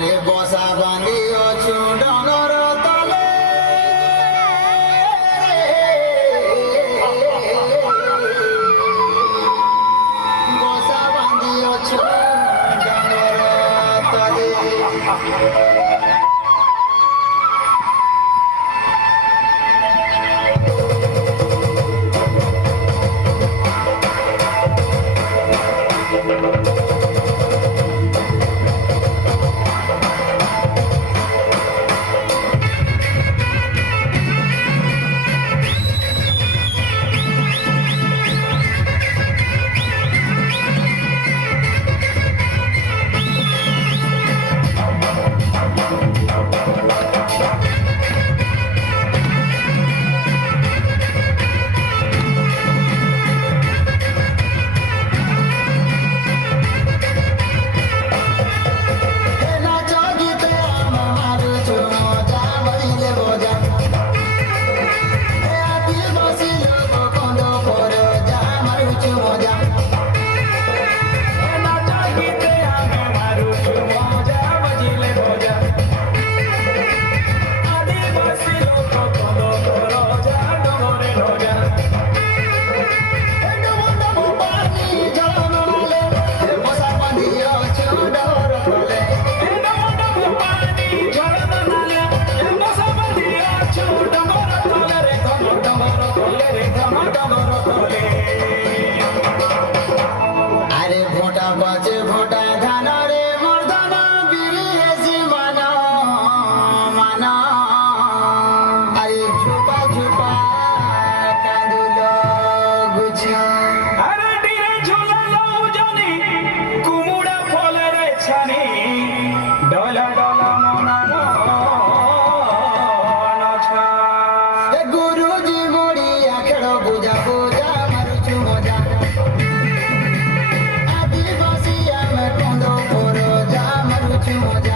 আরে বসা বাঁধিয়েছ ডাঙর তলে বসা বাঁধিয়েছ ডাঙর তলে আরে ভোটা বাজে ভোটা ধান রে মর্দান বিরিয়েছি মানা মানা আরে ঝুপা ঝুপা কাঁদিল গুছা আরে ডিরে ঝুলালো জানি কুমুড়া ফলের ছানি ডলা ডলা মনানো নাছা গুরুজি মুড়িয়া খেল বুঝা বুঝা মারুছু মজা আদিবাসী আমি কন্দ পর যা মারুছু মজা